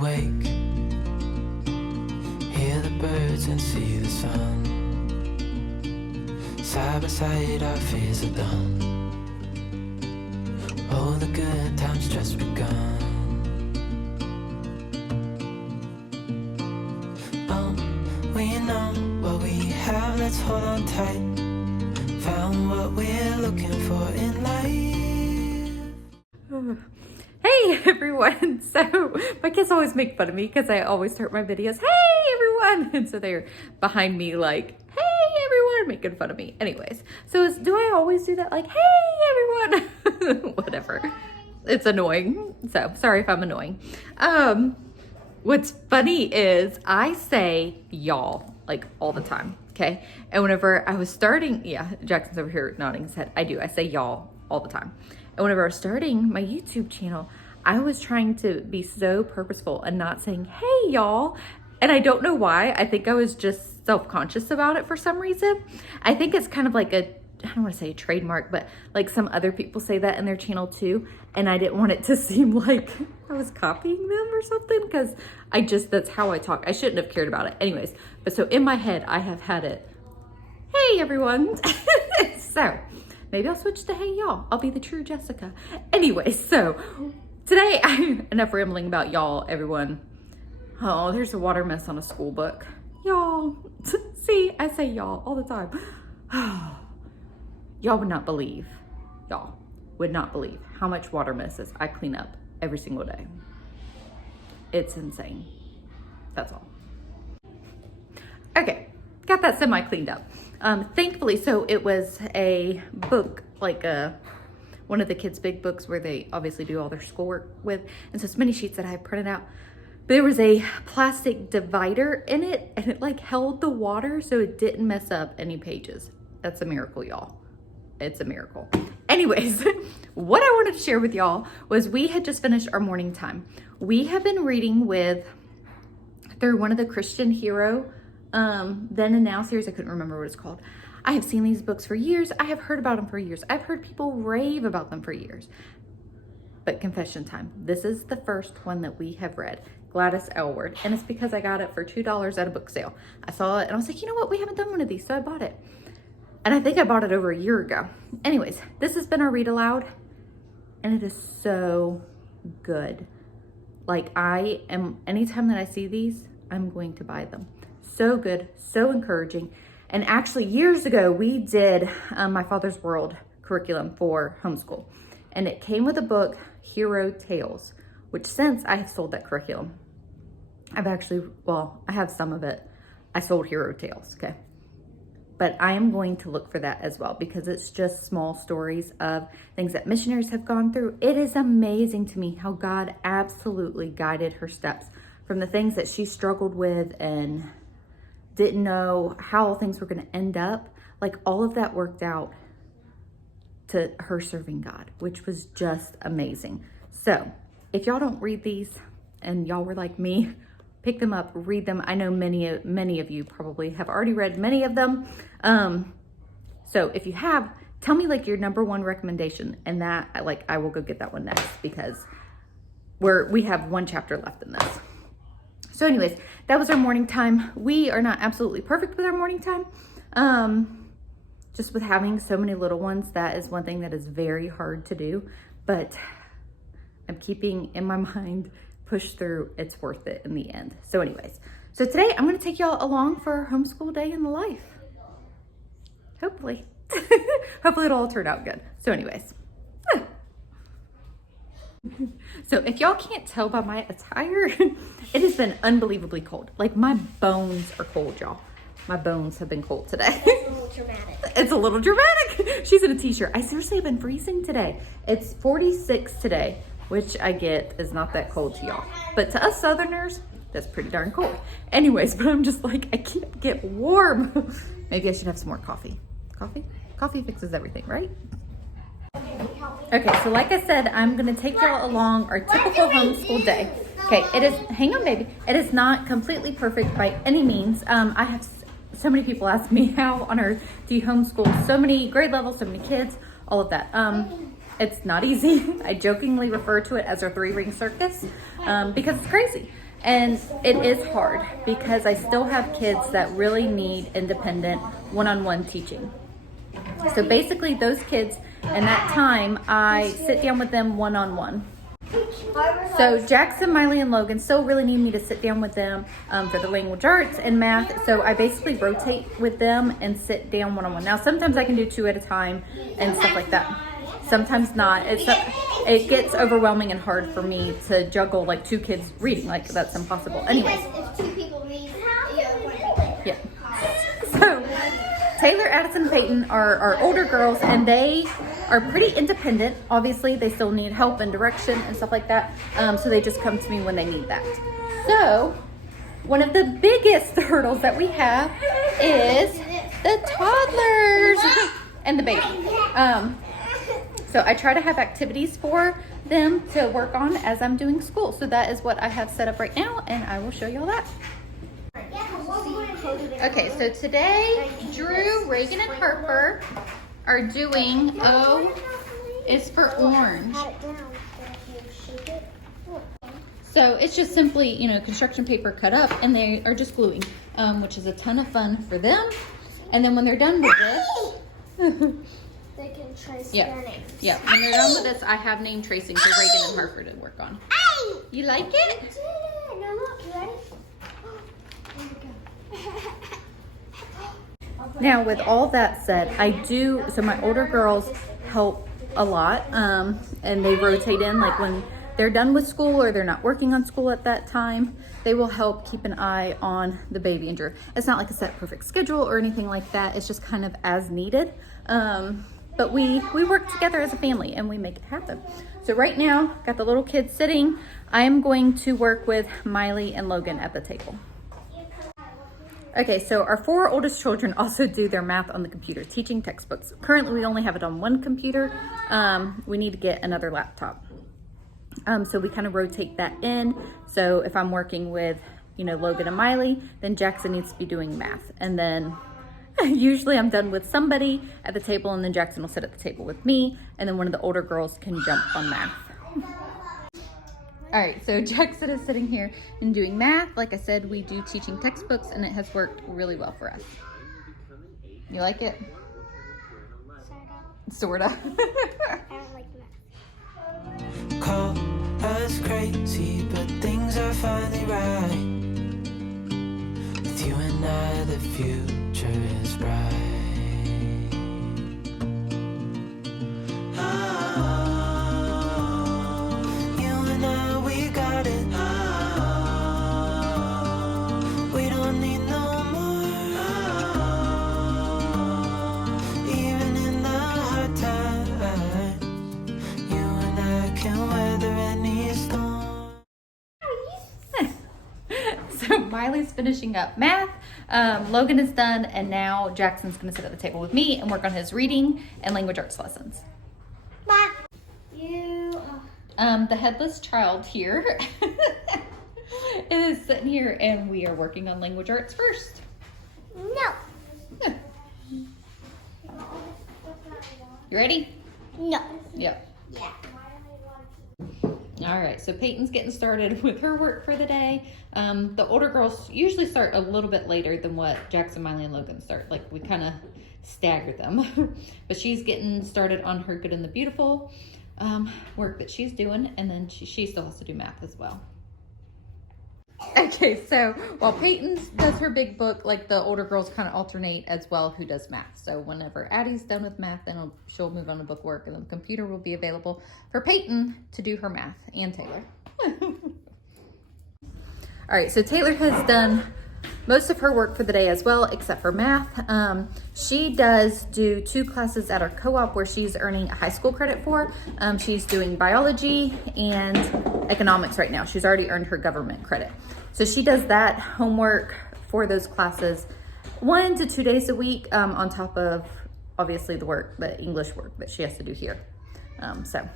wake, hear the birds and see the sun. Side by side our fears are done. All the good times just begun. We know what we have, let's hold on tight. Found what we're looking for in life. Hey everyone! So my kids always make fun of me because I always start my videos, hey everyone! And so they're behind me like, hey everyone, making fun of me. Anyways, so do I always do that? Like, hey everyone! Whatever. It's annoying. So sorry if I'm annoying. What's funny is I say y'all like all the time, okay? And whenever I was starting, yeah, Jackson's over here nodding his head. I say y'all all the time. And whenever I was starting my YouTube channel, I was trying to be so purposeful and not saying, hey y'all. And I don't know why. I think I was just self-conscious about it for some reason. I think it's kind of like I don't want to say a trademark, but like some other people say that in their channel too. And I didn't want it to seem like I was copying them or something, because that's how I talk. I shouldn't have cared about it. Anyways, but so in my head, I have had it, hey everyone. So maybe I'll switch to hey y'all. I'll be the true Jessica. Anyway, so today, enough rambling about y'all, everyone. Oh, there's a water mess on a school book. Y'all, see, I say y'all all the time. Y'all would not believe how much water messes I clean up every single day. It's insane. That's all. Okay, got that semi cleaned up. Thankfully, so it was a book, like one of the kids' big books where they obviously do all their schoolwork with. And so it's many sheets that I have printed out. But there was a plastic divider in it and it like held the water so it didn't mess up any pages. That's a miracle, y'all. It's a miracle. Anyways, what I wanted to share with y'all was we had just finished our morning time. We have been reading through one of the Christian Hero Then and Now series. I couldn't remember what it's called. I have seen these books for years. I have heard about them for years. I've heard people rave about them for years. But confession time. This is the first one that we have read. Gladys Aylward. And it's because I got it for $2 at a book sale. I saw it and I was like, you know what? We haven't done one of these. So I bought it. And I think I bought it over a year ago. Anyways, this has been our read aloud. And it is so good. Like anytime that I see these, I'm going to buy them. So good, so encouraging. And actually years ago, we did my Father's World curriculum for homeschool. And it came with a book, Hero Tales, which since I have sold that curriculum, I have some of it. I sold Hero Tales, okay? But I am going to look for that as well because it's just small stories of things that missionaries have gone through. It is amazing to me how God absolutely guided her steps from the things that she struggled with and didn't know how things were going to end up. Like all of that worked out to her serving God, which was just amazing. So if y'all don't read these and y'all were like me, pick them up, read them. I know many of you probably have already read many of them. So if you have, tell me like your number one recommendation, and that I will go get that one next because we have one chapter left in this. So anyways, that was our morning time. We are not absolutely perfect with our morning time. Just with having so many little ones, that is one thing that is very hard to do, but I'm keeping in my mind, push through, it's worth it in the end. So anyways, so today I'm going to take y'all along for our homeschool day in the life. Hopefully. Hopefully it'll all turn out good. So anyways. So if y'all can't tell by my attire, it has been unbelievably cold. Like my bones are cold, y'all. My bones have been cold today. It's a little dramatic. It's a little dramatic. She's in a t-shirt. I seriously have been freezing today. It's 46 today, which I get is not that cold to y'all. But to us Southerners, that's pretty darn cold. Anyways, but I'm just like, I can't get warm. Maybe I should have some more coffee. Coffee fixes everything, right? Okay, so like I said, I'm gonna take y'all along our typical homeschool day. Okay, hang on baby. It is not completely perfect by any means. I have so many people ask me how on earth do you homeschool so many grade levels, so many kids, all of that. It's not easy. I jokingly refer to it as our 3-ring circus because it's crazy. And it is hard because I still have kids that really need independent one-on-one teaching. So basically those kids, in that time, I sit down with them one-on-one. So Jackson, Miley, and Logan still really need me to sit down with them for the language arts and math. So I basically rotate with them and sit down one-on-one. Now sometimes I can do 2 at a time and stuff like that. Sometimes not. It gets overwhelming and hard for me to juggle like 2 kids reading. Like that's impossible. Anyways. If 2 people read, Yeah. So Taylor, Addison, and Peyton are our older girls, and they are pretty independent. Obviously, they still need help and direction and stuff like that. So they just come to me when they need that. So one of the biggest hurdles that we have is the toddlers and the baby. So I try to have activities for them to work on as I'm doing school. So that is what I have set up right now, and I will show you all that. Okay, so today, Drew, Reagan, and Harper are doing O is for orange. So it's just simply, construction paper cut up, and they are just gluing, which is a ton of fun for them. And then when they're done with this, they can trace their names. Yeah, when they're done with this, I have name tracing for Reagan and Harper to work on. You like it? No, look, you ready? Now, with all that said, so my older girls help a lot, and they rotate in, like when they're done with school or they're not working on school at that time, they will help keep an eye on the baby and Drew. It's not like a set perfect schedule or anything like that. It's just kind of as needed. But we work together as a family and we make it happen. So right now, got the little kids sitting. I am going to work with Miley and Logan at the table. Okay, so our 4 oldest children also do their math on the computer, teaching textbooks. Currently, we only have it on 1 computer. We need to get another laptop. So we kind of rotate that in. So if I'm working with, Logan and Miley, then Jackson needs to be doing math. And then usually I'm done with somebody at the table, and then Jackson will sit at the table with me, and then one of the older girls can jump on math. All right, so Jackson is sitting here and doing math. Like I said, we do teaching textbooks, and it has worked really well for us. You like it? Sorta. I don't like math. Call us crazy, but things are finally right. With you and I, the future is bright. Miley's finishing up math, Logan is done, and now Jackson's gonna sit at the table with me and work on his reading and language arts lessons. The headless child here is sitting here, and we are working on language arts first. No. You ready? No. Yep. Yeah. All right, so Peyton's getting started with her work for the day. The older girls usually start a little bit later than what Jackson, Miley, and Logan start. Like, we kind of stagger them. But she's getting started on her Good and the Beautiful work that she's doing, and then she still has to do math as well. Okay, so while Peyton does her big book, like the older girls kind of alternate as well who does math. So whenever Addie's done with math, then she'll move on to book work, and then the computer will be available for Peyton to do her math, and Taylor. All right, so Taylor has done most of her work for the day as well, except for math. She does do 2 classes at our co-op where she's earning a high school credit for. She's doing biology and economics right now. She's already earned her government credit. So she does that homework for those classes 1 to 2 days a week, on top of obviously the English work that she has to do here. So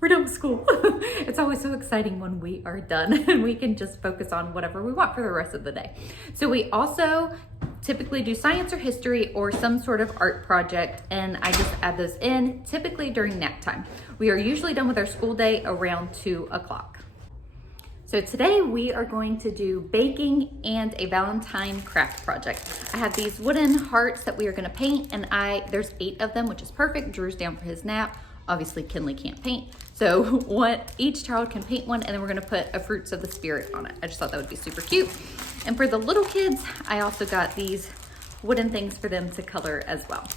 we're done with school. It's always so exciting when we are done and we can just focus on whatever we want for the rest of the day. So we also typically do science or history or some sort of art project, and I just add those in typically during nap time. We are usually done with our school day around 2 o'clock. So today we are going to do baking and a Valentine craft project. I have these wooden hearts that we are going to paint, and there's 8 of them, which is perfect. Drew's down for his nap. Obviously Kinley can't paint, so each child can paint one, and then we're going to put a fruits of the spirit on it. I just thought that would be super cute. And for the little kids, I also got these wooden things for them to color as well.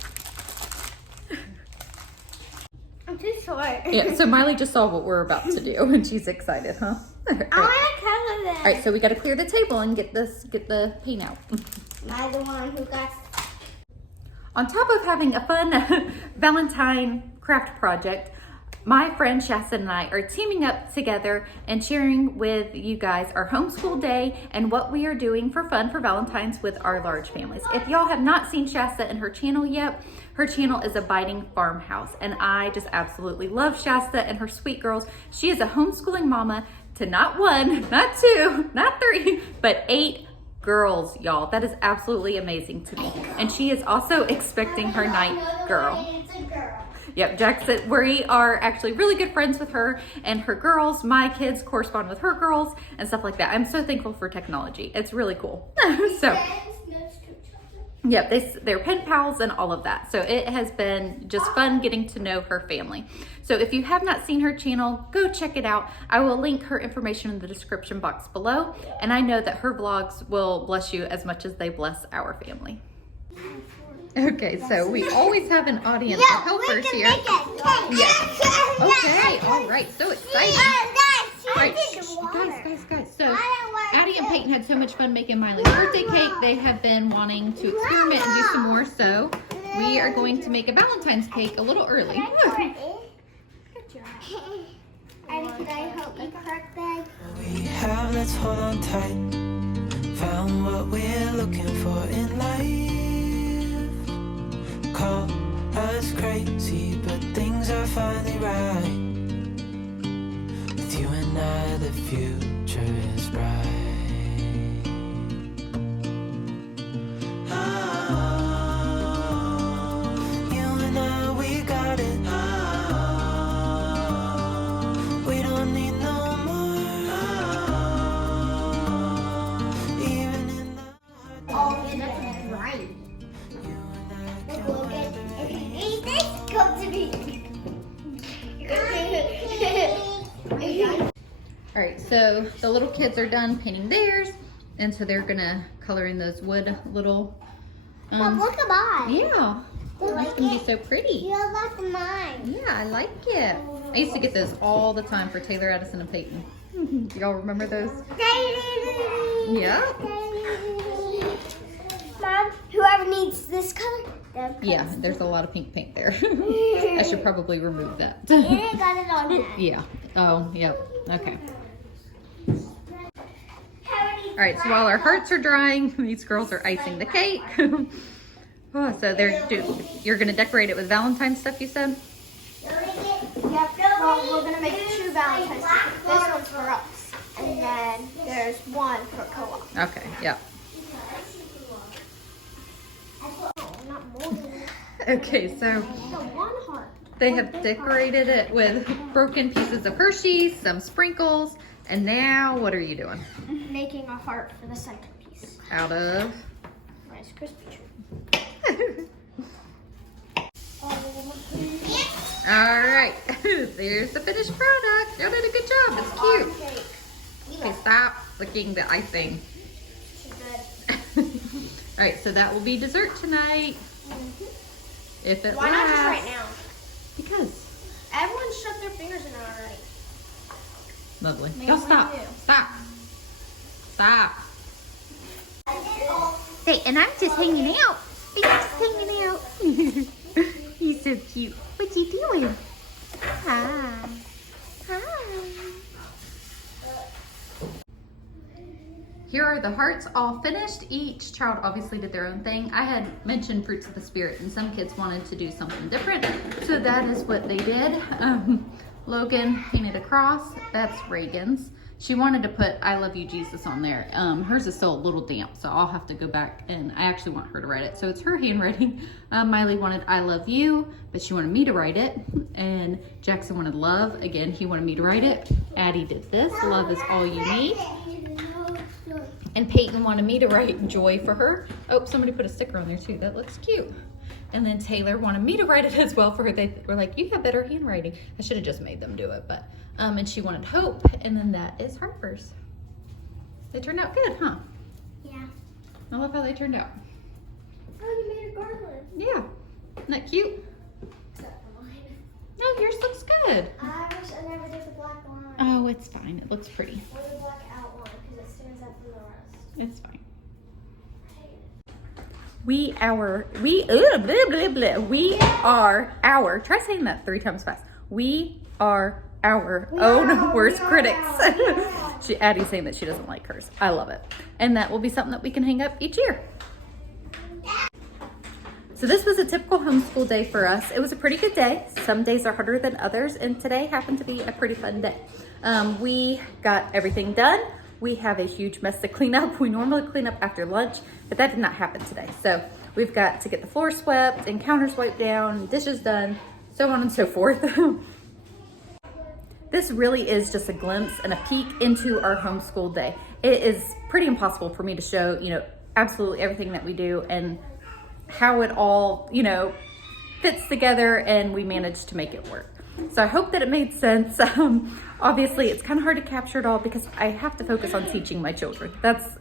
I'm too short. Yeah, so Miley just saw what we're about to do, and she's excited, huh? I want to color them. All right, so we got to clear the table and get the paint out. I'm the one who got. On top of having a fun Valentine craft project, my friend Shasta and I are teaming up together and sharing with you guys our homeschool day and what we are doing for fun for Valentine's with our large families. If y'all have not seen Shasta and her channel yet, her channel is Abiding Farmhouse, and I just absolutely love Shasta and her sweet girls. She is a homeschooling mama to not 1, not 2, not 3, but 8 girls, y'all. That is absolutely amazing to me. And she is also expecting her 9th girl. Yep, Jackson, we are actually really good friends with her and her girls. My kids correspond with her girls and stuff like that. I'm so thankful for technology. It's really cool. So, yep, they're pen pals and all of that. So it has been just fun getting to know her family. So if you have not seen her channel, go check it out. I will link her information in the description box below. And I know that her vlogs will bless you as much as they bless our family. Okay, so we always have an audience of helpers here. Yes. Okay, all right, so exciting. All right, guys. So Addie and Peyton had so much fun making Miley's birthday cake. They have been wanting to experiment and do some more, so we are going to make a Valentine's cake a little early. We have, let's hold on tight. Found what we're looking for in life. Call us crazy, but things are finally right. With you and I, the future is bright. You and I, we got it. We don't need no more. Even in the hard times. Right. You and I can Look at if you eat this, come to me. All right, so the little kids are done painting theirs, and so they're gonna color in those wood little, But look at mine. yeah, You it's like gonna be it? so pretty. You like mine. Yeah, I like it. I used to get those all the time for Taylor, Addison, and Peyton. Y'all remember those? Yeah. Mom, whoever needs this color, Yeah, there's a lot of pink paint there. I should probably remove that. And I got it on that. Yeah. Oh, yep. Okay. All right, so while our hearts are drying, these girls are icing the cake. Oh, so you're gonna decorate it with Valentine stuff, you said? Yep. Well, we're gonna make 2 Valentine's. This one's for us, and then there's one for co-op. Okay, yep. Not more than Okay, so one heart. they have decorated it with broken pieces of Hershey's, some sprinkles, and now what are you doing? Making a heart for the second piece. Out of? Rice Krispie treat. All right, there's the finished product. You did a good job. It's cute. Okay, stop licking the icing. All right, so that will be dessert tonight. If it Why not just right lasts. now? Because. Everyone shut their fingers in it already. Lovely. Maybe Go we stop. do. Stop. Stop. Say, and I'm just hanging out. I'm just hanging out. He's so cute. What you doing? Hi. Hi. Here are the hearts all finished. Each child obviously did their own thing. I had mentioned fruits of the spirit, and some kids wanted to do something different, so that is what they did. Logan painted a cross. That's Reagan's. She wanted to put I love you Jesus on there. Hers is still a little damp, so I'll have to go back, and I actually want her to write it. So it's her handwriting. Miley wanted I love you, but she wanted me to write it. And Jackson wanted love. Again, he wanted me to write it. Addie did this, love is all you need. And Peyton wanted me to write joy for her. Oh, somebody put a sticker on there too. That looks cute. And then Taylor wanted me to write it as well for her. They were like, you have better handwriting. I should have just made them do it, but, and she wanted hope. And then that is Harper's. They turned out good, huh? Yeah. I love how they turned out. Oh, you made a garland. Yeah. Isn't that cute? Except for mine. No, yours looks good. I wish I never did the black line. Oh, it's fine. It looks pretty. Or the black outline, because it stands out from the rest. It's fine. I hate it. We are, try saying that 3 times fast. We are our own worst critics. Addie's saying that she doesn't like hers. I love it. And that will be something that we can hang up each year. So this was a typical homeschool day for us. It was a pretty good day. Some days are harder than others, and today happened to be a pretty fun day. We got everything done. We have a huge mess to clean up. We normally clean up after lunch, but that did not happen today. So we've got to get the floor swept and counters wiped down, dishes done, so on and so forth. This really is just a glimpse and a peek into our homeschool day. It is pretty impossible for me to show, absolutely everything that we do and how it all, fits together and we managed to make it work. So I hope that it made sense. Obviously, it's kind of hard to capture it all because I have to focus on teaching my children. That's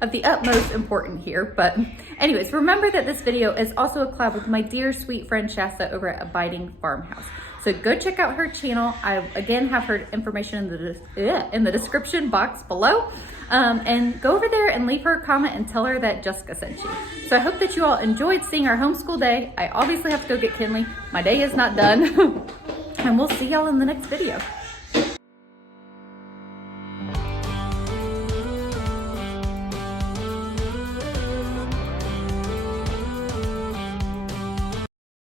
of the utmost important here. But anyways, remember that this video is also a collab with my dear sweet friend Shasta over at Abiding Farmhouse. So go check out her channel. I again have her information in the description box below. And go over there and leave her a comment and tell her that Jessica sent you. So I hope that you all enjoyed seeing our homeschool day. I obviously have to go get Kinley. My day is not done. And we'll see y'all in the next video.